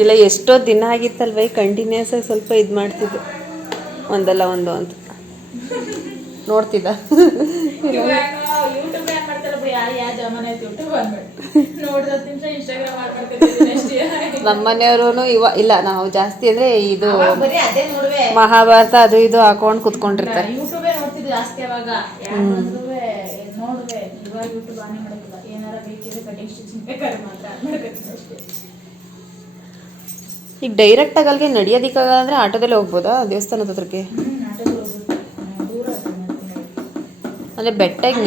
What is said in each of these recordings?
ಇಲ್ಲ ಎಷ್ಟೋ ದಿನ ಆಗಿತ್ತಲ್ವ ಕಂಟಿನ್ಯೂಸ್ ಆಗಿ ಸ್ವಲ್ಪ ಇದು ಮಾಡ್ತಿದ್ದೆ ಒಂದಲ್ಲ ಒಂದು ಅಂತ ನೋಡ್ತಿದ್ದ. ನಮ್ಮನೆಯವರು ಇಲ್ಲ ನಾವು ಜಾಸ್ತಿ ಅಂದ್ರೆ ಇದು ಮಹಾಭಾರತ ಅದು ಇದು ಹಾಕೊಂಡು ಕುತ್ಕೊಂಡಿರ್ತಾರೆ. ಈಗ ಡೈರೆಕ್ಟ್ ಆಗಿ ಅಲ್ಲಿಗೆ ನಡೆಯೋದಿಕ್ಕಾಗಲ್ಲ ಅಂದ್ರೆ ಆಟೋದಲ್ಲೇ ಹೋಗ್ಬೋದಾ ದೇವಸ್ಥಾನದ ಹತ್ರಕ್ಕೆ? ಅಂದ್ರೆ ಬೆಟ್ಟಾಗಿ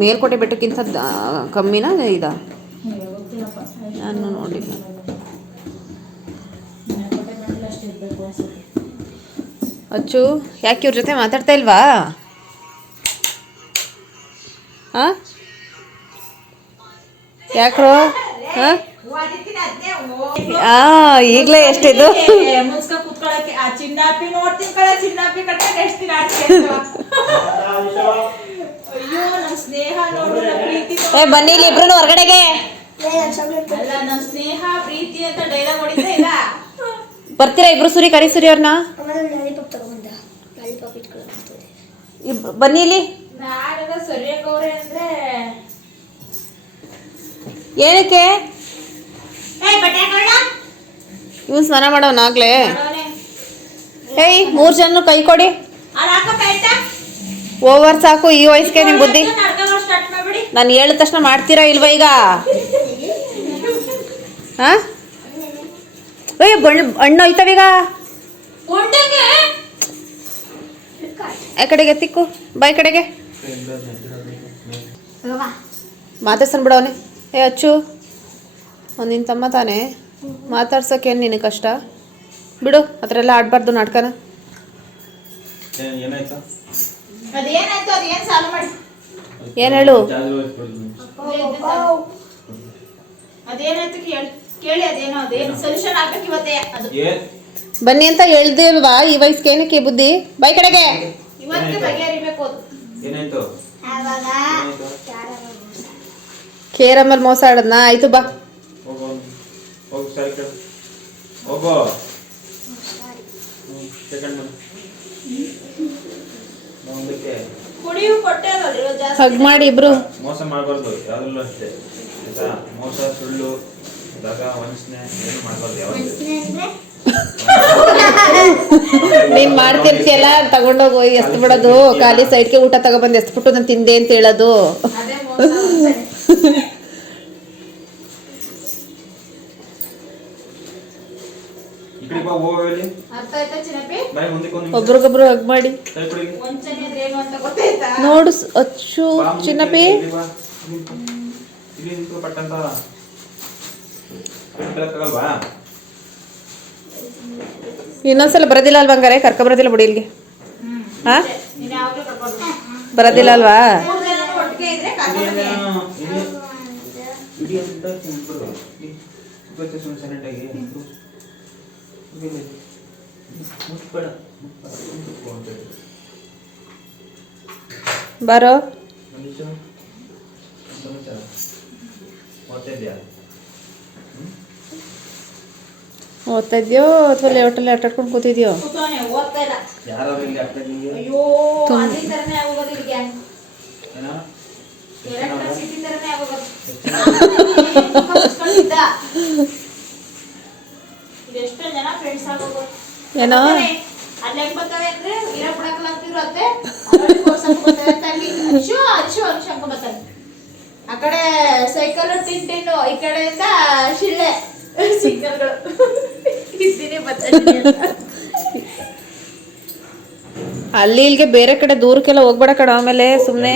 ಮೇಲ್ಕೋಟೆ ಬೆಟ್ಟಕ್ಕಿಂತ ಕಮ್ಮಿನಾ ಇದಾ? ನಾನು ನೋಡಿಲ್ಲ. ಅಚ್ಚು ಯಾಕೆ ಇವ್ರ ಜೊತೆ ಮಾತಾಡ್ತಾ ಇಲ್ವಾ? ಹಾಂ ಯಾಕ್ರೋ? ಹಾಂ ಈಗಲೇ ಎಷ್ಟಿದು ಬನ್ನಿ ಇಲ್ಲಿ ಇಬ್ರು ಹೊರಗಡೆಗೆ. ಬರ್ತೀರಾ ಇಬ್ರು? ಸೂರಿ ಕರಿ ಸೂರಿ ಅವ್ರನ್ನ ಬನ್ನಿ ಇಲ್ಲಿ. ಏನಕ್ಕೆ ಇವ್ ಸ್ನಾನ ಮಾಡೋನಾಗ್ಲೇ? ಏಯ್ 3 ಜನ ಕೈ ಕೊಡಿ. ಓವರ್ ಸಾಕು ಈ ವಯಸ್ಸಿಗೆ ನಿಮ್ ಬುದ್ಧಿ. ನಾನು ಹೇಳಿದ ತಕ್ಷಣ ಮಾಡ್ತೀರಾ ಇಲ್ವಾ ಈಗ? ಹಾ ಹಣ್ಣು ಹೋಯ್ತವೀಗ. ಆ ಕಡೆಗೆ ಎತ್ತಿಕ್ಕು ಬಾಯ್ ಕಡೆಗೆ ಮಾತಾಡ್ಸನ್ ಬಿಡವನೆ. ಅಚ್ಚು ನಿನ್ನ ತಮ್ಮ ತಾನೇ, ಮಾತಾಡ್ಸೋಕೇನು ನಿನಗೆ ಕಷ್ಟ? ಬಿಡು ಆ ಥರ ಎಲ್ಲ ಆಡಬಾರ್ದು ನಾಟಕನ. ಏನು ಹೇಳು? ಬನ್ನಿ ಅಂತ ಹೇಳ್ದಿಲ್ವಾ ಈ ವಯಸ್ಸಿಗೆ? ಏನಕ್ಕೆ ಬುದ್ಧಿ? ಬೈ ಕಡೆಗೆ. ಕೇರಮ್ಮಲ್ಲಿ ಮೋಸ ಆಡದ್ನಾ? ಆಯ್ತು ಬಾ. ಹಗ್ ಮಾಡಿ ಇಬ್ರು. ಮೋಸ ಮಾಡಬಾರ್ದು ಯಾವ್ದಲ್ಲೂ ಅಷ್ಟೇ. ಮೋಸ ಸುಳ್ಳು ದಗ ವಂಚನೆ ಏನು ಮಾಡಬಾರ್ದು ಯಾವಾಗ. ನೀನ್ ಮಾಡ್ತಿರ್ತೀಯಲ್ಲ ತಗೊಂಡೋಗು ಎಸ್ತು ಬಿಡೋದು. ಖಾಲಿ ಸೈಡ್ಗೆ ಊಟ ತಗೊಬಂದು ಎಸ್ಬಿಟ್ಟು ನಾನು ತಿಂದೆ ಅಂತ ಹೇಳೋದು. ಒಬ್ರಿಗೊಬ್ರು ಹಗ್ ಮಾಡಿ ನೋಡು. ಅಚ್ಚು ಚಿನ್ನಪ್ಪಿ ಇನ್ನೊಂದ್ಸಲ ಬರೋದಿಲ್ಲ ಅಲ್ವಾ? ಹಂಗಾರೆ ಕರ್ಕ ಬರೋದಿಲ್ಲ ಬಿಡಿ ಇಲ್ಲಿಗೆ. ಹಾ ಬರೋದಿಲ್ಲ ಅಲ್ವಾ? ಬಾರೋ. ಓದ್ತಾ ಇದೆಯೋ ಅಥವಾ ಲೇಔಟಲ್ಲಿ ಆಟಾಡ್ಕೊಂಡು ಕೂತಿದ್ಯೋ? ಏನೋ ಆ ಕಡೆ ಸೈಕಲ್ ಟಿಂಟಿನ್, ಈ ಕಡೆಯಿಂದ ಶಿಳ್ಳೆ ಸೈಕಲ್ಗಳು. ಅಲ್ಲಿ ಇಲ್ಲಿಗೆ ಬೇರೆ ಕಡೆ ದೂರಕ್ಕೆಲ್ಲ ಹೋಗ್ಬೇಡ ಕಣ. ಆಮೇಲೆ ಸುಮ್ಮನೆ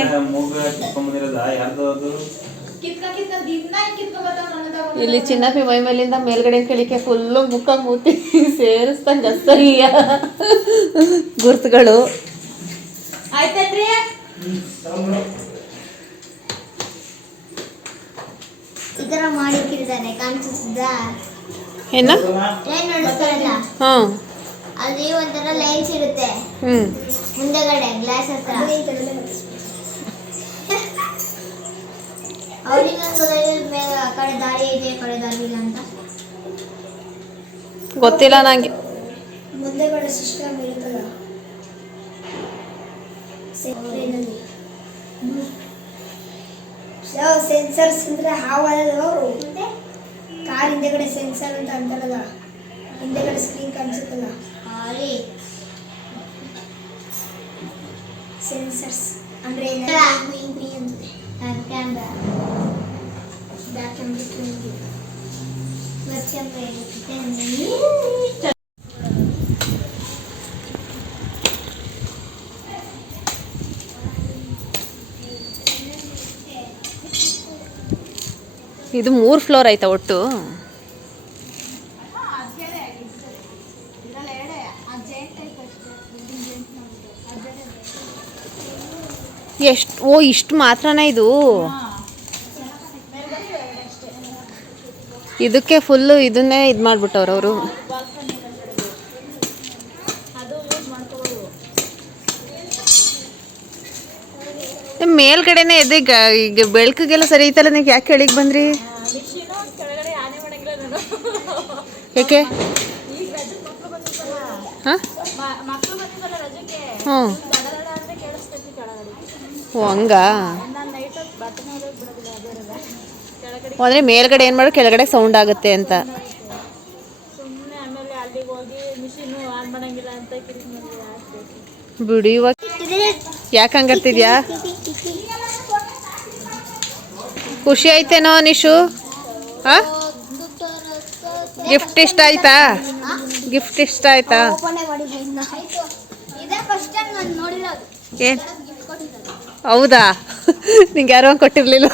ಇಲ್ಲಿ ಚಿನ್ನಪ್ಪಿ ಮೈ ಮೇಲಿಂದ ಮೇಲ್ಗಡೆ ಕೆಳಿಕೆ ಫುಲ್ಲು ಮುಖ ಮೂತಿ ಸೇರಿಸ್ತಾನೆ ಜಾಸ್ತಿ ಗುರ್ತುಗಳು. ಆಯ್ತೇನ್ರಿ? ಇದರ ಮಾಡಿಕ್ಕಿರ್ತಾನೆ ಕಾಣಿಸ್ತಿದ್ದ ಏನ ನೋಡಿಸ್ತಾರಲ್ಲ, ಅಲ್ಲಿ ಒಂಥರ ಲೈನ್ಸ್ ಇರುತ್ತೆ ಮುಂದೆಗಡೆ ಗ್ಲಾಸ್ ಹತ್ರ. ಅವ್ರಿಗೆ ಆ ಕಡೆ ದಾರಿ ಇದೆ, ಆ ಕಡೆ ದಾರಿ ಇಲ್ಲ ಅಂತ. ಗೊತ್ತಿಲ್ಲ ನಂಗೆ. ಮುಂದೆಗಡೆ ಸಿಸ್ಟಮ್ ಇರುತ್ತಲ್ಲ ಸೆನ್ಸರ್ಸ್ ಅಂದ್ರೆ ಹಾವಲ್ಲವರು ಕಾರ್ ಹಿಂದೆಗಡೆ ಸೆನ್ಸರ್ ಅಂತ ಅಂತಾರಲ್ಲ, ಹಿಂದೆಗಡೆ ಸ್ಕ್ರೀನ್ ಕಾಣಿಸುತ್ತಲ್ಲ ಸೆನ್ಸರ್ಸ್ ಅಂದ್ರೆ ಕ್ಯಾಮ್ರಾ, ಬ್ಯಾಕ್ ಕ್ಯಾಮ್ರಾ ಇದು 3 ಫ್ಲೋರ್ ಆಯ್ತಾ ಒಟ್ಟು? ಎಷ್ಟು? ಓ, ಇಷ್ಟು ಮಾತ್ರನಾ ಇದು? ಇದಕ್ಕೆ ಫುಲ್ಲು ಇದನ್ನೇ ಇದು ಮಾಡಿಬಿಟ್ಟವ್ರು ಅವರು. ಮೇಲ್ಗಡೆನೆ ಇದೆ. ಈಗ ಬೆಳಕಿಗೆಲ್ಲ ಸರಿ ಐತಲ್ಲ, ನೀವು ಯಾಕೆ ಕೆಳಗೆ ಬಂದ್ರಿ? ಯಾಕೆ? ಹಾಂ, ಹ್ಞೂ. ಓ, ಹಂಗ. ಅಂದರೆ ಮೇಲ್ಗಡೆ ಏನು ಮಾಡೋ, ಕೆಳಗಡೆ ಸೌಂಡ್ ಆಗುತ್ತೆ ಅಂತ. ಬಿಡಿ, ಇವಾಗ ಯಾಕೆ ಹಂಗರ್ತಿದ್ಯಾ? ಖುಷಿ ಆಯ್ತೇನೋ ನಿಶು? ಹಾಂ, ಗಿಫ್ಟ್ ಇಷ್ಟ ಆಯ್ತಾ? ಗಿಫ್ಟ್ ಇಷ್ಟ ಆಯ್ತಾ? ಏನು? ಹೌದಾ? ನಿಂಗೆ ಯಾರೋ ಕೊಟ್ಟಿರ್ಲಿಲ್ಲ.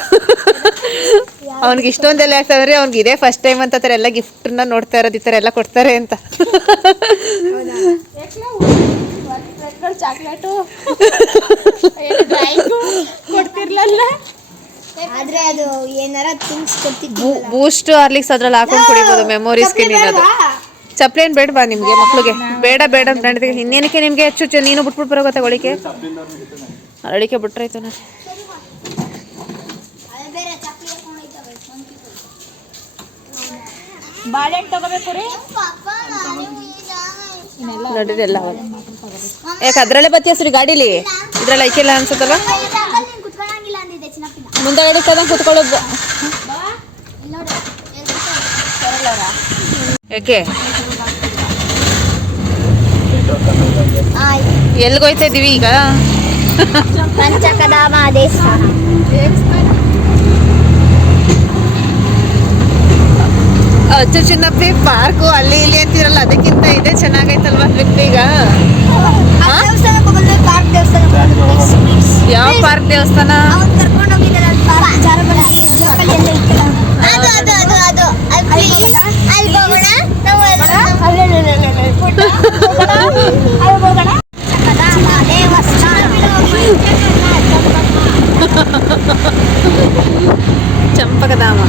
ಅವ್ನಿಗೆ ಇಷ್ಟೊಂದೆಲ್ಲ ಆಗ್ತಾವ್ರಿ. ಅವ್ನಿಗೆ ಇದೇ ಫಸ್ಟ್ ಟೈಮ್ ಅಂತ ಥರ ಎಲ್ಲ ಗಿಫ್ಟನ್ನ ನೋಡ್ತಾ ಇರೋದು, ಈ ಥರ ಎಲ್ಲ ಕೊಡ್ತಾರೆ ಅಂತ. ಚಾಕ್ಲೇಟು ಕೊಡ್ತಿರ್ಲಲ್ಲ, ಆದ್ರೆ ಅದು ಏನಾರ ಥಿಂಗ್ಸ್ ಕೊಡ್ತಿದ್ದು. ಬೂಸ್ಟ್ ಹಾರ್ಲಿಕ್ಸ್ ಅದ್ರಲ್ಲಿ ಹಾಕೊಂಡು ಕುಡಿಬೋದು, ಮೆಮೊರೀಸ್ಗೆ. ನೀನದು ಚಪ್ಲೇನು ಬೇಡ ಬಾ ನಿಮಗೆ, ಮಕ್ಳಿಗೆ ಬೇಡ ಬೇಡ ಅಂತ ನಡೆದಿಗೆ. ಇನ್ನೇನಕ್ಕೆ ನಿಮಗೆ ಹೆಚ್ಚು? ನೀನು ಬಿಟ್ಬಿಟ್ಟು ಬರೋಗ ತಗೊಳಿಕೆ, ಅರಳಿಕೆ ಬಿಟ್ರಾಯ್ತು. ನಾನು ಬಾಳೆಹಣ್ಣು ತಗೋಬೇಕು ರೀ. ನೋಡಿರಿ ಎಲ್ಲ ಅವಾಗ. ಯಾಕೆ ಅದರಲ್ಲೇ ಬತ್ತಿ ಹಸ್ರಿ ಗಾಡೀಲಿ? ಇದ್ರಲ್ಲಿ ಐಕಿಲ್ಲ ಅನ್ಸುತ್ತಲ್ವ? ಮುಂದಗಡೆ ಕದಂಗೆ ಕುತ್ಕೊಳ್ಳೋದು. ಯಾಕೆ? ಎಲ್ಲಿಗೋಯ್ತಾ ಇದ್ದೀವಿ ಈಗ? ಪಂಚಕಧಾಮ ದೇವಸ್ಥಾನ. ಅಚ್ಚು ಚಿನ್ನಪ್ಪಿ ಪಾರ್ಕು ಅಲ್ಲಿ ಇಲ್ಲಿ ಅಂತಿರಲ್ಲ, ಅದಕ್ಕಿಂತ ಇದೆ ಚೆನ್ನಾಗೈತಲ್ವಾ ಟ್ರಿಪ್ ಈಗ? ಯಾವ ಪಾರ್ಕ್ ದೇವಸ್ಥಾನ? ಚಂಪಕಧಾಮ.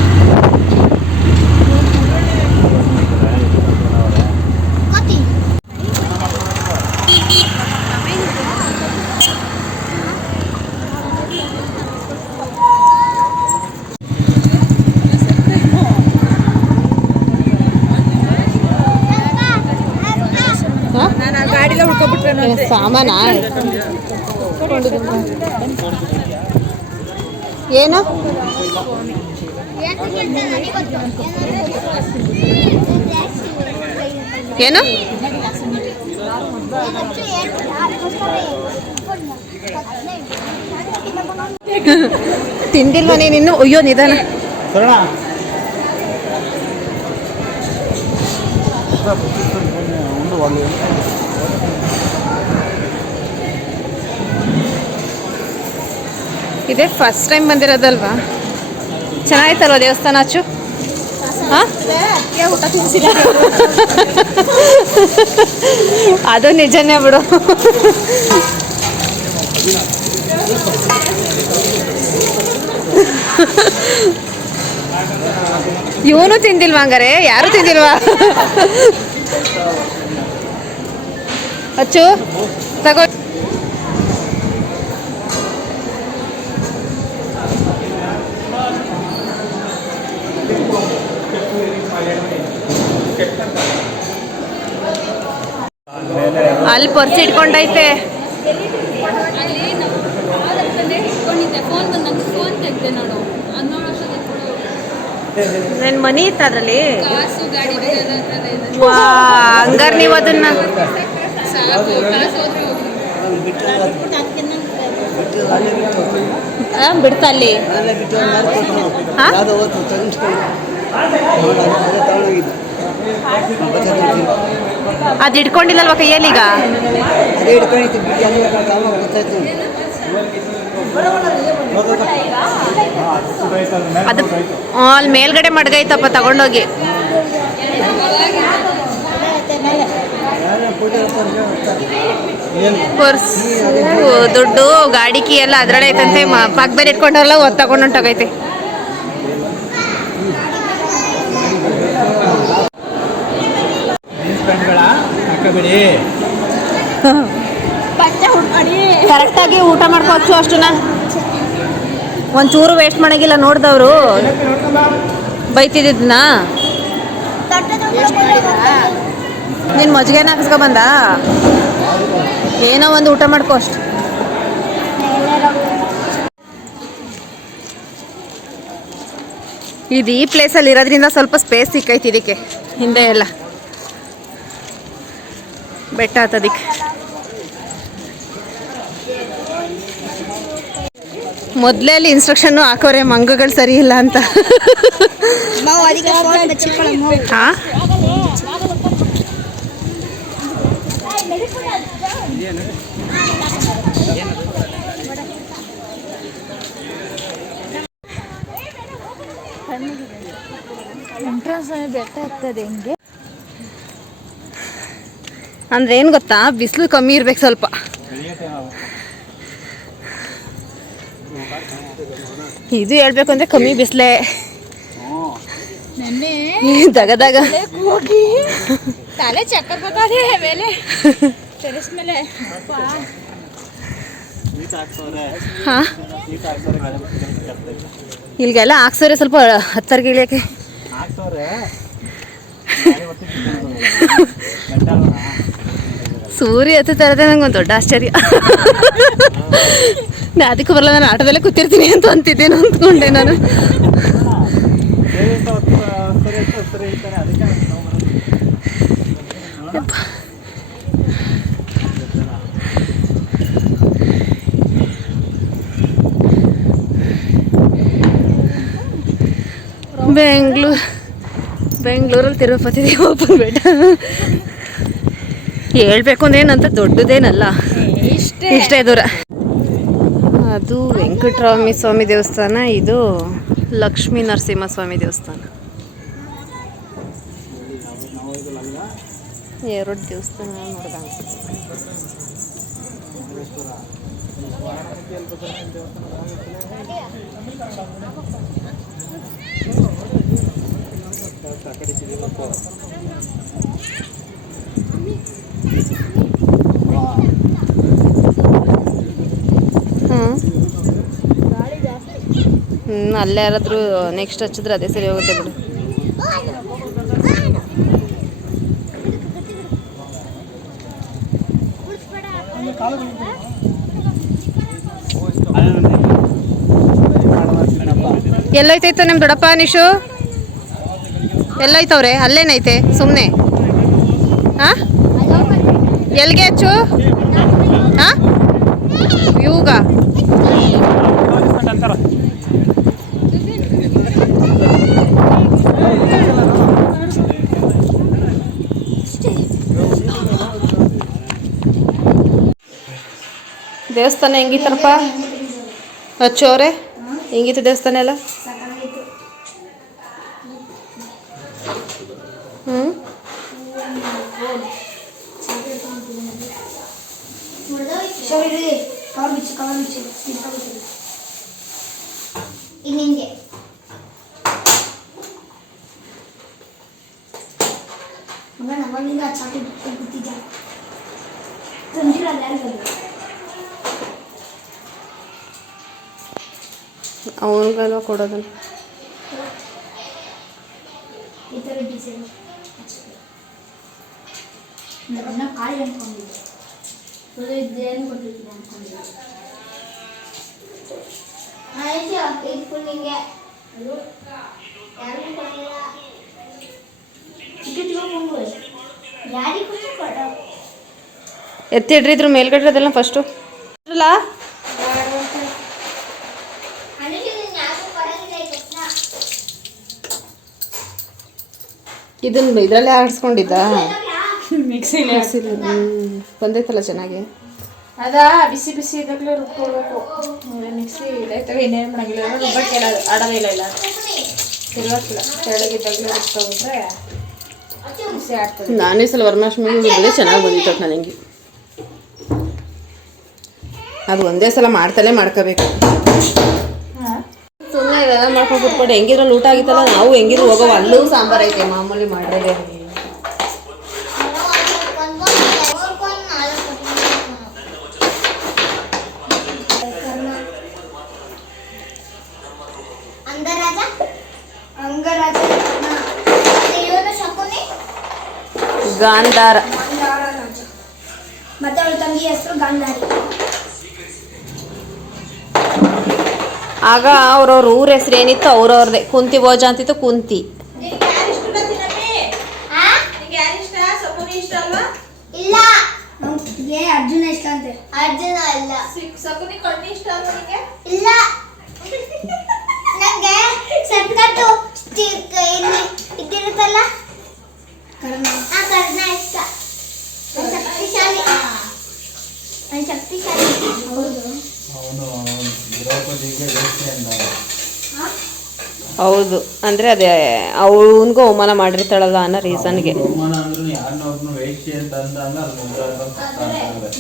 ಸಾಮಾನ ಏನು? ಏನು ತಿಂದಿಲ್ವ ನೀನಿನ್ನು? ಅಯ್ಯೋ ನಿಧಾನ. ಇದೇ ಫಸ್ಟ್ ಟೈಮ್ ಬಂದಿರೋದಲ್ವಾ? ಚೆನ್ನಾಗಿತ್ತಲ್ವ ದೇವಸ್ಥಾನ ಅಚ್ಚು? ಹಾಂ, ಊಟ ತಿನ್ಸಿಲ್ಲ. ಅದು ನಿಜನೇ ಬಿಡು. ಇವನು ತಿಂದಿಲ್ವಾ ಹಂಗಾರೆ? ಯಾರು ತಿಂದಿಲ್ವಾ? ಅಚ್ಚು ತಗೋ. ಅಲ್ಲಿ ಪರ್ಸ್ ಇಟ್ಕೊಂಡೈತೆ. ಅಲ್ಲಿ ನಾವು ಕಾಲ್ ಹತ್ರನೇ ಇಟ್ಕೊಂಡಿದ್ದೆ, ಫೋನ್ ಬಂದು ನನ್ನ ಫೋನ್ ತೆಗ್ದೆ ನೋಡು, ಅದು ನೋಡೋಷ್ಟೊತ್ತಿಗೆ ನನ್ನ ಮನಿ ಇತ್ತು ಅದರಲ್ಲಿ. ಕಾಸು ಗಾಡಿ ಬಿಡೋದು ಅದ್ರಲ್ಲೇ ಇದೆ. ವಾ, ಹಂಗಾರೆ ನೀವು ಅದನ್ನ ಸಾಕು, ಕಾಸು ಹೋದ್ರೆ ಹೋಗ್ಲಿ. ಬಿಡ್ತಾ ಅಲ್ಲಿ. ಹಾಂ, ಅದು ಇಟ್ಕೊಂಡಿಲ್ಲಲ್ವ ಕೈಯಲ್ಲೀಗ? ಅದು ಅಲ್ಲಿ ಮೇಲ್ಗಡೆ ಮಡ್ಗೈತಪ್ಪ, ತಗೊಂಡೋಗಿ. ಪರ್ಸ್, ದುಡ್ಡು, ಗಾಡಿ ಕೀ ಎಲ್ಲ ಅದರಲ್ಲೇ ಐತಂತೆ. ಪಕ್ಕದಲ್ಲಿ ಇಟ್ಕೊಂಡವ್ರಲ್ಲ ಒತ್ತು ತಗೊಂಡು ಹೊಂಟೋಗೈತೆ. ಕರೆಕ್ಟಾಗಿ ಊಟ ಮಾಡ್ಕೋవచ్చు ಅಷ್ಟನ್ನ. ಒಂಚೂರು ವೇಸ್ಟ್ ಮಾಡೋಂಗಿಲ್ಲ. ನೋಡ್ದವ್ರು ಬೈತಿದ್ದಿದ್ನ. ನೀನು ಮಜ್ಜಿಗೆನ ಹಾಕಿಸ್ಕೊ ಬಂದ, ಏನೋ ಒಂದು ಊಟ ಮಾಡ್ಕೋ ಅಷ್ಟು. ಇದು ಈ ಪ್ಲೇಸಲ್ಲಿ ಇರೋದ್ರಿಂದ ಸ್ವಲ್ಪ ಸ್ಪೇಸ್ ಸಿಕ್ಕೈತಿ ಇದಕ್ಕೆ. ಹಿಂದೆ ಎಲ್ಲ ಬೆಟ್ಟ ಹತ್ತೋದಿಕ್ಕೆ. ಮೊದಲೇ ಅಲ್ಲಿ ಇನ್ಸ್ಟ್ರಕ್ಷನ್ನು ಹಾಕೋರೆ, ಮಂಗಗಳು ಸರಿ ಇಲ್ಲ ಅಂತ. ಹಾಂ, ಬೆಟ್ಟ ಹತ್ತದ ಹೆಂಗೆ ಅಂದ್ರೆ ಏನು ಗೊತ್ತಾ, ಬಿಸಿಲು ಕಮ್ಮಿ ಇರ್ಬೇಕು ಸ್ವಲ್ಪ. ಇದು ಹೇಳ್ಬೇಕು ಅಂದ್ರೆ ಕಮ್ಮಿ ಬಿಸಿಲೇ. ದಗದಾಗ ಹೋಗಿ ತಲೆ ಚಕ್ಕರ್ ಬರ್ತದೆ ಮೇಲೆ ಟೆರೆಸ್ ಮೇಲೆ. ಹಾಂ, ಇಲ್ಲಿಗೆಲ್ಲ ಹಾಕ್ಸೋರೆ ಸ್ವಲ್ಪ ಹತ್ತರ್ಗೆ ಇಳಿಯೋಕ್ಕೆ. ಸೂರ್ಯ ಹತ್ತುತ್ತಾ ಇರೋದೇ ನಂಗೆ ಒಂದು ದೊಡ್ಡ ಆಶ್ಚರ್ಯ. ಅದಕ್ಕೂ ಬರಲ್ಲ, ನಾನು ಆಟೋದಲ್ಲೇ ಕೂತಿರ್ತೀನಿ ಅಂತ ಅಂತಿದ್ದೇನೆ ಅಂದ್ಕೊಂಡೆ ನಾನು. ಬೆಂಗಳೂರಲ್ಲಿ ತಿರುಪತಿ ದೇವಪ್ಪನ ಬೆಟ್ಟ ಹೇಳ್ಬೇಕು ಅಂದ್ರೆ ಏನಂತ ದೊಡ್ಡದೇನಲ್ಲ, ಇಷ್ಟೇ ದೂರ. ಅದು ವೆಂಕಟರಾಮ ಸ್ವಾಮಿ ದೇವಸ್ಥಾನ, ಇದು ಲಕ್ಷ್ಮೀ ನರಸಿಂಹಸ್ವಾಮಿ ದೇವಸ್ಥಾನ. ಎರಡು ದೇವಸ್ಥಾನ ನೋಡ್ದಂಗೆ. ಅಲ್ಲೇ ಯಾರಾದರೂ ನೆಕ್ಸ್ಟ್ ಹಚ್ಚಿದ್ರೆ ಅದೇ ಸರಿ ಹೋಗುತ್ತೆ ಬಿಡು. ಎಲ್ಲೈತೈತೆ ನಮ್ಮ ದೊಡ್ಡಪ್ಪ ನಿಶು? ಎಲ್ಲೈತವ್ರೆ? ಅಲ್ಲೇನೈತೆ ಸುಮ್ಮನೆ? ಹಾಂ, ಎಲ್ಲಿಗೆ ಹಚ್ಚು? ಹಾಂ, ಇವಾಗ ದೇವಸ್ಥಾನ ಹೆಂಗಿತ್ತಪ್ಪ ಹಚ್ಚೋರೆ? ಹೆಂಗಿತ್ತು ದೇವಸ್ಥಾನ ಎಲ್ಲ? ಅವನಿಗಲ್ವ ಕೊಡೋದನ್ನ. ಇದೇನು ಕೊಟ್ಟಿದ್ದೀನಿ ಅನ್ಕೊಂಡಿದ್ದೆ. ಇದು ಫುಲ್ ಹಿಂಗೆ ಅದು ಯಾರಿಗೂ ಕೊಡಲಿಲ್ಲ. ಯಾರಿಗೂ ಕೊಡ ಎತ್ತಿಡ್ರಿ ಇದ್ರ ಮೇಲ್ಗಡೆ ಅದೆಲ್ಲ ಫಸ್ಟು ಅಲ್ಲ ಇದನ್ನ ಇದರಲ್ಲೇ ಆಡಿಸ್ಕೊಂಡಿದ್ದ ಮಿಕ್ಸಿಲಿ ಬಂದೈತಲ್ಲ ಚೆನ್ನಾಗಿ. ಅದಾ ಬಿಸಿ ಬಿಸಿ ಇದ್ದಾಗಲೇ ರುಬ್ಕೊಳ್ಬೇಕು. ಮಿಕ್ಸಿ ಇದಾಯ್ತಾಗ ಇನ್ನೇನು ಮಾಡಂಗಿಲ್ಲ, ರುಬ್ಬಕ್ಕೆ ಆಡೋದಿಲ್ಲ. ಇಲ್ಲ ತಿರ್ಗಾಕಿಲ್ಲ, ತೆಳ್ಳಗಿದ್ದಾಗಲೇ ರುಬ್ಕೊಂಡ್ರೆ ಬಿಸಿ ಆಡ್ತದೆ. ನಾನೇ ಸಲ ವರಮಹಾಲಕ್ಷ್ಮಿಗೆ ರುಬ್ಬಿದ್ರೆ ಚೆನ್ನಾಗಿ ಬಂದಿತ್ತು ನನಗೆ. ಅದು ಒಂದೇ ಸಲ ಮಾಡ್ತಲೇ ಮಾಡ್ಕೋಬೇಕು. ಸುಮ್ಮನೆ ಇದೆಲ್ಲ ಮಾಡ್ಕೊಂಡು ಕೂತ್ಕೊಂಡು ಹೆಂಗಿದ್ರಲ್ಲಿ ಊಟ ಆಗಿತ್ತಲ್ಲ, ನಾವು ಹೆಂಗಿದ್ರು ಹೋಗೋ ಅಲ್ಲೂ ಸಾಂಬಾರು ಐತೆ ಮಾಮೂಲಿ ಮಾಡಿದ್ರೆ. ಗಾಂಧಾರ ಮತ್ತೆ ಅವಳ ತಂಗಿ ಹೆಸರು ಗಾಂಧಾರಿ. ಆಗ ಅವ್ರವ್ರ ಊರ ಹೆಸರು ಏನಿತ್ತು ಅವ್ರವ್ರದೇ. ಕುಂತಿ ಭೋಜ ಅಂತಿತ್ತು ಕುಂತಿ. ಇಲ್ಲ ನಮ್ಗೆ ಅರ್ಜುನ ಇಷ್ಟ ಅಂತೆ. ಅರ್ಜುನ ಅಲ್ಲ, ಸಕುನಿ ಕಣ್ಣಿ ಇಷ್ಟ ನನಗೆ. ಇಲ್ಲ ನಂಗೆ ಸಕ್ಕತ್ತು ಇದಿರುತ್ತಲ್ಲ ಕರ್ಣ ಇಷ್ಟ. ಶಕ್ತಿಶಾಲಿ ಶಕ್ತಿಶಾಲಿ. ಹೌದು ಅಂದ್ರೆ ಅದೇ ಅವನಿಗೂ ಅವಮಾನ ಮಾಡಿರ್ತಾಳಲ್ಲ ಅನ್ನೋ ರೀಸನ್ಗೆ.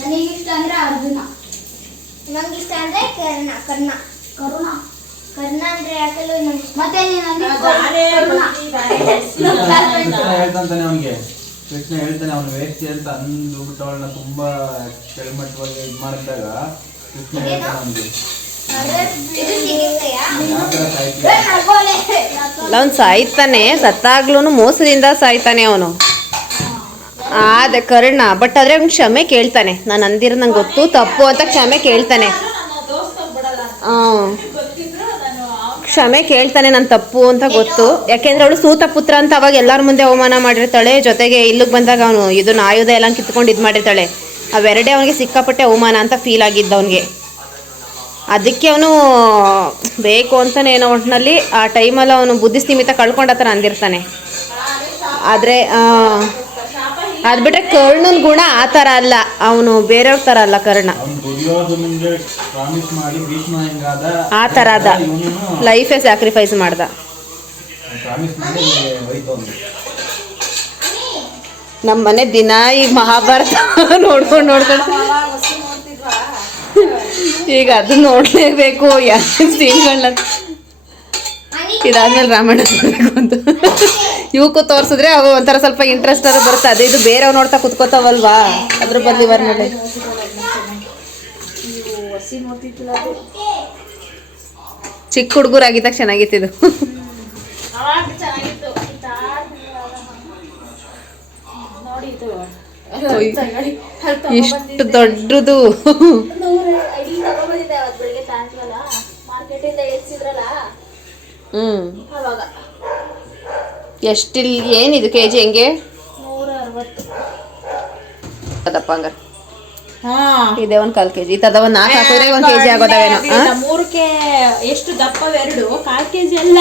ನನಗಿಷ್ಟ ಅಂದ್ರೆ ಅರ್ಜುನ, ನಂಗಿಷ್ಟ ಅಂದ್ರೆ ಕರ್ಣ. ಕರ್ಣ ಕರುಣ ಕರ್ಣ ಅಂದ್ರೆ ಯಾಕಲ್ಲ ಮತ್ತೆ ಹೇಳ್ತಾನೆ ಅವನಿಗೆ. ಕೃಷ್ಣ ಹೇಳ್ತಾನೆ ಅವನು ವೇಷ್ಟಿ ಅಂತ ಅಂದ್ಬಿಟ್ಟು ಅವಳನ್ನ ತುಂಬಾ ಕೆಳಮಟ್ಟವಾಗಿ ಇದು ಮಾಡಿದಾಗ ಕೃಷ್ಣ ಹೇಳ್ತಾನೆ ಅವನಿಗೆ ಅವ್ನು ಸಾಯ್ತಾನೆ, ಸತ್ತಾಗ್ಲೂ ಮೋಸದಿಂದ ಸಾಯ್ತಾನೆ ಅವನು. ಅದೇ ಕರ್ಣ. ಬಟ್ ಆದ್ರೆ ಅವ್ನು ಕ್ಷಮೆ ಕೇಳ್ತಾನೆ. ನಾನು ಅಂದಿರೋ ನಂಗೆ ಗೊತ್ತು ತಪ್ಪು ಅಂತ ಕ್ಷಮೆ ಕೇಳ್ತಾನೆ. ಕ್ಷಮೆ ಕೇಳ್ತಾನೆ, ನಾನು ತಪ್ಪು ಅಂತ ಗೊತ್ತು. ಯಾಕೆಂದ್ರೆ ಅವಳು ಸೂತ ಪುತ್ರ ಅಂತ ಅವಾಗ ಎಲ್ಲರ ಮುಂದೆ ಅವಮಾನ ಮಾಡಿರ್ತಾಳೆ. ಜೊತೆಗೆ ಇಲ್ಲಿಗೆ ಬಂದಾಗ ಅವನು ಇದನ್ನ ಆಯುಧ ಎಲ್ಲ ಕಿತ್ಕೊಂಡು ಇದು ಮಾಡಿರ್ತಾಳೆ. ಅವೆರಡೇ ಅವನಿಗೆ ಸಿಕ್ಕಾಪಟ್ಟೆ ಅವಮಾನ ಅಂತ ಫೀಲ್ ಆಗಿದ್ದ ಅವನಿಗೆ. ಅದಕ್ಕೆ ಅವನು ಬೇಕು ಅಂತಲೇ ಏನೋ ಒಟ್ಟಿನಲ್ಲಿ ಆ ಟೈಮಲ್ಲಿ ಅವನು ಬುದ್ಧಿ ಸ್ಥಿಮಿತ ಕಳ್ಕೊಂಡ ಥರ ಅಂದಿರ್ತಾನೆ. ಆದರೆ ಅದು ಬಿಟ್ಟರೆ ಕರ್ಣನ ಗುಣ ಆ ಥರ ಅಲ್ಲ, ಅವನು ಬೇರೆಯವ್ರ ಥರ ಅಲ್ಲ ಕರ್ಣ. ಆ ಥರ ಅದ, ಲೈಫೇ ಸ್ಯಾಕ್ರಿಫೈಸ್ ಮಾಡ್ದ. ನಮ್ಮ ಮನೆ ದಿನ ಈ ಮಹಾಭಾರತ ನೋಡ್ಕೊಂಡು ಈಗ ಅದು ನೋಡಲೇಬೇಕು. ಯಾವ ಸೀನ್ಗಳನ್ನ ಇದಾದ್ಮೇಲೆ ರಾಮಾಯಣ ನೋಡಬೇಕು ಅಂತ ಇವಕ್ಕೂ ತೋರಿಸಿದ್ರೆ ಅವು ಒಂಥರ ಸ್ವಲ್ಪ ಇಂಟ್ರೆಸ್ಟ್ ಅದು ಬರುತ್ತೆ. ಅದು ಇದು ಬೇರೆಯವ್ರು ನೋಡ್ತಾ ಕುತ್ಕೋತಾವಲ್ವಾ, ಅದ್ರ ಬದಲು ಇವರು ನೋಡಿ. ಚಿಕ್ಕ ಹುಡುಗರಾಗಿದ್ದಾಗ ಚೆನ್ನಾಗಿತ್ತಿದು. ಇಷ್ಟು ದೊಡ್ಡದು ಎಷ್ಟಿಲ್ ಏನಿದು ಕೆಜಿ ಹೆಂಗೆ? 160 ಅದಪ್ಪ. ಹಂಗಾರೆ ಇದೆ 1/4 kg. ಇತ್ತದ 4 ಹಾಕಿದ್ರೆ 1 kg ಆಗೋದವೇನೋ. ಮೂರಕ್ಕೆ ಎಷ್ಟು ದಪ್ಪವೆರಡು 1/4 kg ಅಲ್ಲ,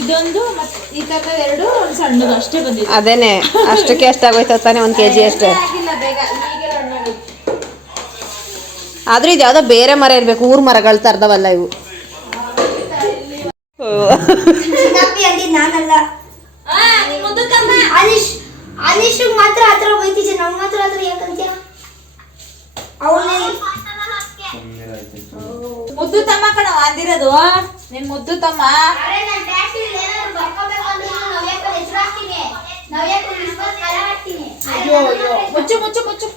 ಇದೊಂದು ಮತ್ತೆ ಈ ತರ ಎರಡು ಸಣ್ಣದು ಅಷ್ಟೇ ಬಂದಿದೆ. ಅದೇನೆ ಅಷ್ಟಕ್ಕೆ ಎಷ್ಟಾಗೋಯ್ತು ತಾನೆ 1 kg ಅಷ್ಟೇ. ಆದ್ರೂ ಇದು ಯಾವ್ದೋ ಬೇರೆ ಮರ ಇರ್ಬೇಕು, ಊರ್ ಮರಗಳು ತರದವಲ್ಲ ಇವು. ನಾನಲ್ಲ ಆಲಿಶ್ ಮಾತ್ರ ಆತರ ಬೈತಿದ್ದೆ, ನಮ್ಗೆ ಮಾತ್ರ ಆತರ ಯಾಕಂತ್ಯ? ಮುದ್ದು ತಮ್ಮ ಕಣ ಅಂದಿರೋದು, ನಿನ್ ಮುದ್ದು ತಮ್ಮ. ಮುಚ್ಚು ಮುಚ್ಚು ಮುಚ್ಚು.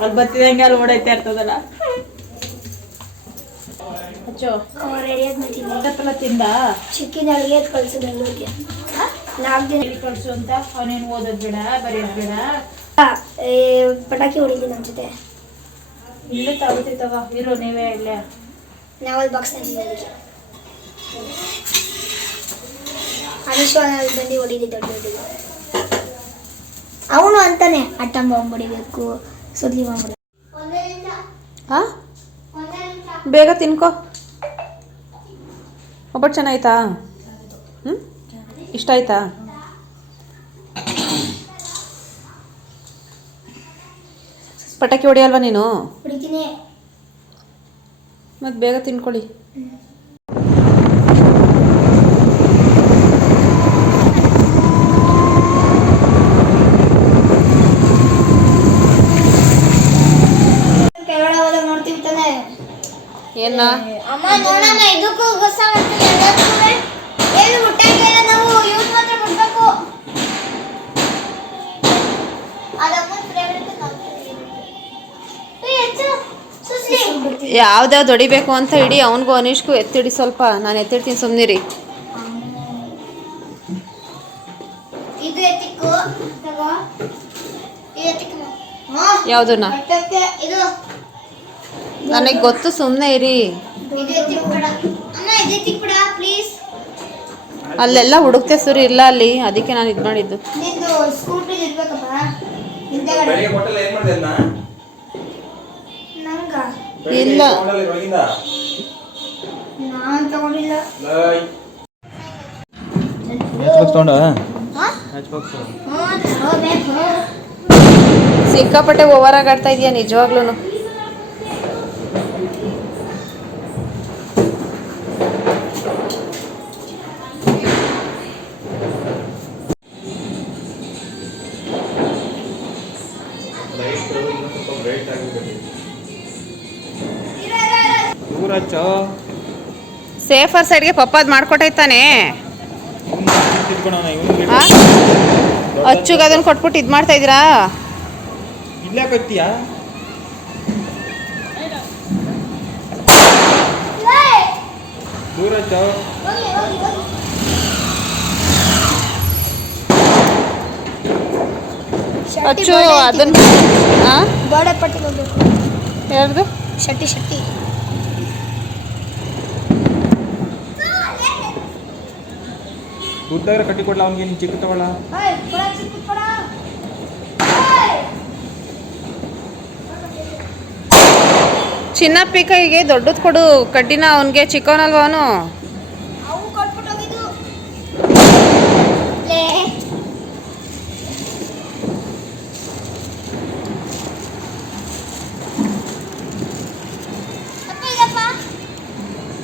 ಅಲ್ಲಿ ಬತ್ತಿದಂಗೆ ಅಲ್ಲಿ ಓಡೈತೆ ಇರ್ತದಲ್ಲ. ಅಚ್ಚು ರೆಡಿ ಆದ್ಮೇಲೆ ಹತ್ತಲ್ಲ ತಿಂದ ಚಿಕ್ಕಿನ ಅಡುಗೆ ಕಳ್ಸು ಬೆಂಗಳೂರಿಗೆ 4 ದಿನ ಹೇಳಿ ಕಳ್ಸು ಅಂತ. ಅವನೇನು ಓದೋದ್ ಬೇಡ ಬರೆಯೋದ್ ಬೇಡ. ಪಟಾಕಿ ಹೊಡಿತೀನಿ ನಮ್ಮ ಜೊತೆ. ಇಲ್ಲೇ ತಗೋತಿರ್ತವ ಇರೋ ನೀವೇ ಇಲ್ಲೇ. ನಾವಲ್ಲಿ ಬಾಕ್ಸ್ ತಂದಿದ್ದೀವಿ. ಅನಿಶ್ವಾನಲ್ಲಿ ಬಂದು ಹೊಡಿದಿ ದೊಡ್ಡ ದೊಡ್ಡದು. ಅವನು ಅಂತಾನೆ ಅಟ್ಟಂ ಬಾಂಬ್ ಹೊಡಿಬೇಕು, ಸುದ್ಲಿ ಬಾಂಬ್ ಹೊಡಿ. ಹಾಂ ಬೇಗ ತಿನ್ಕೋ. ಒಬ್ಬಟ್ಟು ಚೆನ್ನಾಯ್ತಾ? ಹ್ಞೂ ಇಷ್ಟ ಆಯ್ತಾ? ಪಟಾಕಿ ಹೊಡಿಯಲ್ವಾ ನೀನು? ಹೊಡಿತೀನಿ. ಮತ್ತು ಬೇಗ ತಿನ್ಕೊಳ್ಳಿ. ಕೆಳಗಡೆ ಹೋದಾಗ ನೋಡ್ತೀವಿ ತಾನೆ. ಏನ ಅಮ್ಮ ನೋಡಮ್ಮ, ಇದಕ್ಕೂ ಹೊಸ ಏನು ಮುಟ್ಟಂಗಿಲ್ಲ, ನಾವು ಯೂಸ್ ಮಾತ್ರ ಮಾಡಬೇಕು. ಯಾವ್ದಾವ್ದು ಹೊಡಿಬೇಕು ಅಂತ ಇಡಿ. ಅವನಿಗೂ ಅನೀಶ್ಗೂ ಎತ್ತಿಡಿ ಸ್ವಲ್ಪ. ನಾನು ಎತ್ತಿಡ್ತೀನಿ, ಸುಮ್ಮನಿರಿ. ಇದು ಎತ್ತಿಕ್ಕು ತಗೋ. ಇದು ಎತ್ತಿಕ್ಕು. ಯಾವುದನ್ನ? ಇದು ನನಗೆ ಗೊತ್ತು, ಸುಮ್ಮನೆ ಇರಿ. ಇದು ಎತ್ತಿಕ್ಬಿಡ ಅಮ್ಮ, ಇದು ಎತ್ತಿಕ್ಬಿಡ ಪ್ಲೀಸ್. ಅಲ್ಲೆಲ್ಲ ಹುಡುಕ್ತೆ ಸುರಿ ಇಲ್ಲ ಅಲ್ಲಿ, ಅದಕ್ಕೆ ನಾನು ಇದು ಮಾಡಿದ್ದು. ನಿಂದು ಸ್ಕೂಟಿ ಇರ್ಬೇಕಪ್ಪ ಹಿಂದೆಗಡೆ. ಬೆಳಿಗ್ಗೆ ಕೊಟ್ಟಲ್ಲ ಏನ್ ಮಾಡಿದೆ ಅದ್ನ? ನಂಗ ಇಲ್ಲ. ನಾನ್ ತಗೊಂಡಿಲ್ಲ. ಸಿಕ್ಕಾಪಟ್ಟೆ ಓವರ್ ಆಗಿ ಆಡ್ತಾ ಇದೀಯ ನಿಜವಾಗ್ಲೂ. ಸೇಫರ್ ಸೈಡ್ಗೆ ಪಪ್ಪಾದ್ ಮಾಡ್ಕೊಟ್ಟೈತಾನೆ. ಅಚ್ಚುಗೆ ಅದನ್ನ ಕೊಟ್ಬಿಟ್ಟು ಇದು ಮಾಡ್ತಾ ಇದ್ದೀರಾ? ಇಲ್ಲ ಕತ್ತೀಯಾ? ದೂರ ಅಚ್ಚು ಅದನ್ನ ಗೋಡೆ ಪಟ್ಟಿ ಹೋಗ್ಬೇಕು. ಯಾರ್ದು? ಶೆಟ್ಟಿ ಶೆಟ್ಟಿ. ದುಡ್ಡಾದ್ರೆ ಕಟ್ಟಿ ಕೊಡ್ಲ ಅವ್ನಿಗೆ, ನೀನು ಚಿಕ್ಕ ತಗೊಳ್ಳ. ಚಿನ್ನಪ್ಪಿ ಕೈಗೆ ದೊಡ್ಡದು ಕೊಡು ಕಡ್ಡಿನ. ಅವನಿಗೆ ಚಿಕ್ಕವನಲ್ವ ಅವನು.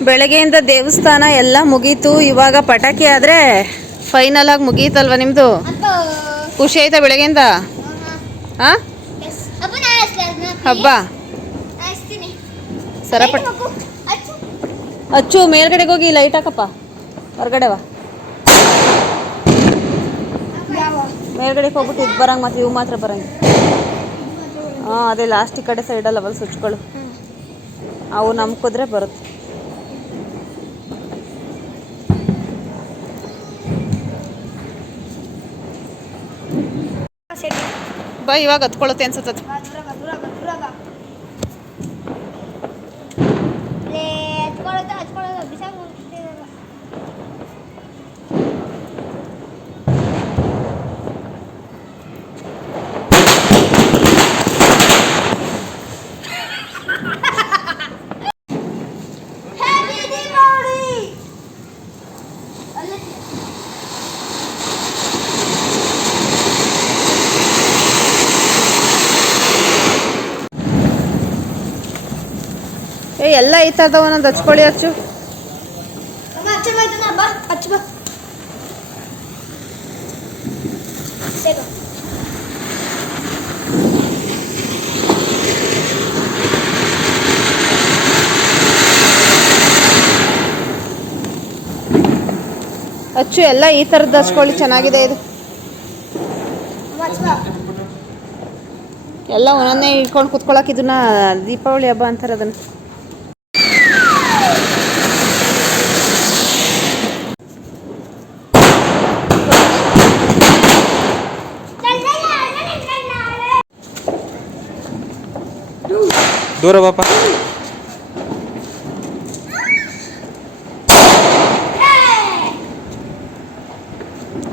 ಬೆಳಗ್ಗೆಯಿಂದ ದೇವಸ್ಥಾನ ಎಲ್ಲ ಮುಗೀತು. ಇವಾಗ ಪಟಾಕಿ ಆದರೆ ಫೈನಲ್ ಆಗಿ ಮುಗೀತಲ್ವ ನಿಮ್ಮದು? ಖುಷಿ ಆಯ್ತಾ ಬೆಳಗ್ಗೆಯಿಂದ? ಹಾಂ ಹಬ್ಬ ಸರಪಟ್. ಅಚ್ಚು ಮೇಲ್ಗಡೆಗೆ ಹೋಗಿ ಲೈಟ್ ಹಾಕಪ್ಪ. ಹೊರಗಡೆ ವಾ, ಮೇಲ್ಗಡೆಗೆ ಹೋಗ್ಬಿಟ್ಟು ಇದು ಬರಂಗೆ, ಮತ್ತು ಇವು ಮಾತ್ರ ಬರಂಗೆ. ಹಾಂ ಅದೇ ಲಾಸ್ಟ್ ಈ ಕಡೆ ಸೈಡಲ್ಲ ಅವಲ್ಲಿ ಸ್ವಿಚ್ಗಳು, ಅವು ನಂಬ್ಕಿದ್ರೆ ಬರುತ್ತೆ. ಬಾ, ಇವಾಗ ಹತ್ಕೊಳ್ಳುತ್ತೆ ಅನ್ಸುತ್ತೆ. ಎಲ್ಲ ಈ ಥರದ ಒಂದೊಂದು ಹಚ್ಕೊಳ್ಳಿ. ಅಚ್ಚು ಅಚ್ಚು ಎಲ್ಲ ಈ ಥರದ್ದು ಹಚ್ಕೊಳ್ಳಿ, ಚೆನ್ನಾಗಿದೆ ಇದು. ಎಲ್ಲ ಒಂದೊಂದೇ ಇಟ್ಕೊಂಡು ಕುತ್ಕೊಳಕ್ಕೆ ಇದನ್ನ ದೀಪಾವಳಿ ಹಬ್ಬ ಅಂತಾರೆ ಅದನ್ನು. ದೂರ ಬಾಪ.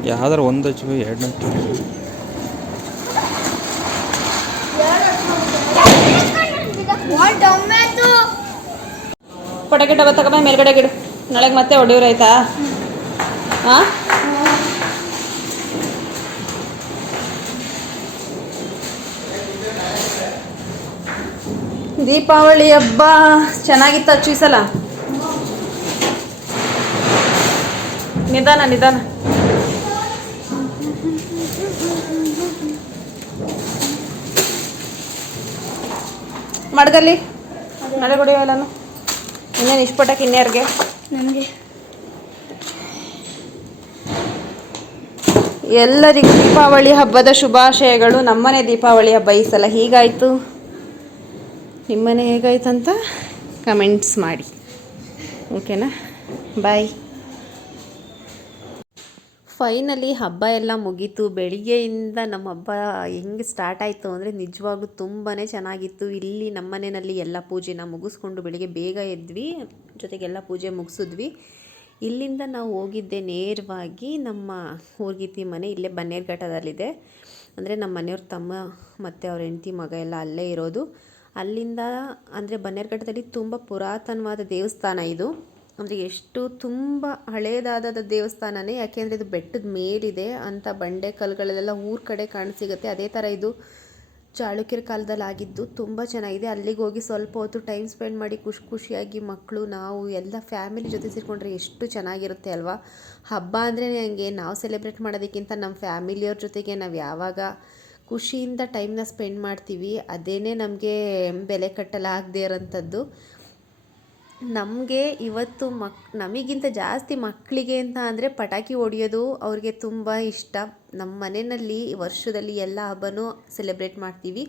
ಯಾವ್ದಾರು ಒಂದು ಹಚ್ಚು, ಎರಡು ಹಚ್ಚು. ಪಟಾಕಿ ಡಬ್ಬ ತಗೊಂಬ ಮೇಲ್ಗಡೆ ಗಿಡು, ನಾಳೆಗೆ ಮತ್ತೆ ಹೊಡೆಯೋರು ಆಯ್ತಾ? ಹಾಂ, ದೀಪಾವಳಿ ಹಬ್ಬ ಚೆನ್ನಾಗಿತ್ತು ಅಚ್ಚು ಈ ಸಲ. ನಿಧಾನ ನಿಧಾನ. ಮಡಗಲ್ಲಿ ನಾಳೆ ಹೊಡೆಯೋಲ್ಲನು. ಇನ್ನೇನು ಇಷ್ಟು ಪಟಾಕಿ ಇನ್ಯಾರಿಗೆ? ನನಗೆ ಎಲ್ಲರಿಗೂ ದೀಪಾವಳಿ ಹಬ್ಬದ ಶುಭಾಶಯಗಳು. ನಮ್ಮನೆ ದೀಪಾವಳಿ ಹಬ್ಬ ಈ ಸಲ ಹೀಗಾಯಿತು. ನಿಮ್ಮನೆ ಹೇಗಾಯ್ತು ಅಂತ ಕಮೆಂಟ್ಸ್ ಮಾಡಿ, ಓಕೆನಾ? ಬಾಯ್. ಫೈನಲಿ ಹಬ್ಬ ಎಲ್ಲ ಮುಗೀತು. ಬೆಳಿಗ್ಗೆಯಿಂದ ನಮ್ಮ ಹಬ್ಬ ಹೆಂಗೆ ಸ್ಟಾರ್ಟ್ ಆಯಿತು ಅಂದರೆ ನಿಜವಾಗ್ಲೂ ತುಂಬಾ ಚೆನ್ನಾಗಿತ್ತು. ಇಲ್ಲಿ ನಮ್ಮ ಮನೆಯಲ್ಲಿ ಎಲ್ಲ ಪೂಜೆನ ಮುಗಿಸ್ಕೊಂಡು ಬೆಳಿಗ್ಗೆ ಬೇಗ ಎದ್ವಿ, ಜೊತೆಗೆಲ್ಲ ಪೂಜೆ ಮುಗಿಸಿದ್ವಿ. ಇಲ್ಲಿಂದ ನಾವು ಹೋಗಿದ್ದೆ ನೇರವಾಗಿ ನಮ್ಮ ಊರ್ಗಿತಿ ಮನೆ, ಇಲ್ಲೇ ಬನ್ನೇರುಘಟ್ಟದಲ್ಲಿದೆ. ಅಂದರೆ ನಮ್ಮ ಮನೆಯವ್ರ ತಮ್ಮ ಮತ್ತು ಅವ್ರ ಹೆಂಡತಿ ಮಗ ಎಲ್ಲ ಅಲ್ಲೇ ಇರೋದು. ಅಲ್ಲಿಂದ ಅಂದರೆ ಬನ್ನೇರುಘಟ್ಟದಲ್ಲಿ ತುಂಬ ಪುರಾತನವಾದ ದೇವಸ್ಥಾನ ಇದು. ಅಂದರೆ ಎಷ್ಟು ತುಂಬ ಹಳೇದಾದ ದೇವಸ್ಥಾನನೇ, ಯಾಕೆಂದರೆ ಇದು ಬೆಟ್ಟದ ಮೇಲಿದೆ ಅಂತ ಬಂಡೆ ಕಲ್ಲುಗಳಲ್ಲೆಲ್ಲ ಊರ ಕಡೆ ಕಾಣಸಿಗುತ್ತೆ. ಅದೇ ಥರ ಇದು ಚಾಳುಕ್ಯರ ಕಾಲದಲ್ಲಿ ಆಗಿದ್ದು. ತುಂಬ ಚೆನ್ನಾಗಿದೆ. ಅಲ್ಲಿಗೆ ಹೋಗಿ ಸ್ವಲ್ಪ ಹೊತ್ತು ಟೈಮ್ ಸ್ಪೆಂಡ್ ಮಾಡಿ ಖುಷಿಯಾಗಿ ಮಕ್ಕಳು ನಾವು ಎಲ್ಲ ಫ್ಯಾಮಿಲಿ ಜೊತೆ ಸೇರಿಕೊಂಡ್ರೆ ಎಷ್ಟು ಚೆನ್ನಾಗಿರುತ್ತೆ ಅಲ್ವಾ? ಹಬ್ಬ ಅಂದರೆ ಹಂಗೆ ನಾವು ಸೆಲೆಬ್ರೇಟ್ ಮಾಡೋದಕ್ಕಿಂತ ನಮ್ಮ ಫ್ಯಾಮಿಲಿಯವ್ರ ಜೊತೆಗೆ ನಾವು ಯಾವಾಗ ಖುಷಿಯಿಂದ ಟೈಮ್ನ ಸ್ಪೆಂಡ್ ಮಾಡ್ತೀವಿ ಅದೇ ನಮಗೆ ಬೆಲೆ ಕಟ್ಟಲಾಗದೇ ಇರೋಂಥದ್ದು. ನಮಗೆ ಇವತ್ತು ನಮಗಿಂತ ಜಾಸ್ತಿ ಮಕ್ಕಳಿಗೆ ಅಂತ ಅಂದರೆ ಪಟಾಕಿ ಹೊಡೆಯೋದು ಅವ್ರಿಗೆ ತುಂಬ ಇಷ್ಟ. ನಮ್ಮ ಮನೆಯಲ್ಲಿ ವರ್ಷದಲ್ಲಿ ಎಲ್ಲ ಹಬ್ಬನೂ ಸೆಲೆಬ್ರೇಟ್ ಮಾಡ್ತೀವಿ.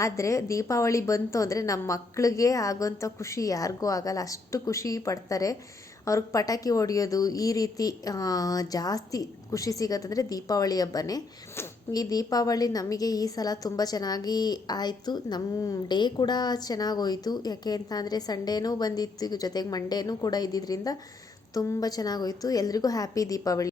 ಆದರೆ ದೀಪಾವಳಿ ಬಂತು ಅಂದರೆ ನಮ್ಮ ಮಕ್ಕಳಿಗೆ ಆಗೋಂಥ ಖುಷಿ ಯಾರಿಗೂ ಆಗಲ್ಲ, ಅಷ್ಟು ಖುಷಿ ಪಡ್ತಾರೆ. ಅವ್ರಿಗೆ ಪಟಾಕಿ ಹೊಡೆಯೋದು ಈ ರೀತಿ ಜಾಸ್ತಿ ಖುಷಿ ಸಿಗೋದಂದರೆ ದೀಪಾವಳಿ ಹಬ್ಬನೇ. ಈ ದೀಪಾವಳಿ ನಮಗೆ ಈ ಸಲ ತುಂಬ ಚೆನ್ನಾಗಿ ಆಯಿತು. ನಮ್ಮ ಡೇ ಕೂಡ ಚೆನ್ನಾಗೋಯಿತು. ಯಾಕೆ ಅಂತ ಅಂದರೆ ಸಂಡೇನೂ ಬಂದಿತ್ತು, ಜೊತೆಗೆ ಮಂಡೇನೂ ಕೂಡ ಇದ್ದಿದ್ದರಿಂದ ತುಂಬ ಚೆನ್ನಾಗೋಯಿತು. ಎಲ್ರಿಗೂ ಹ್ಯಾಪಿ ದೀಪಾವಳಿ.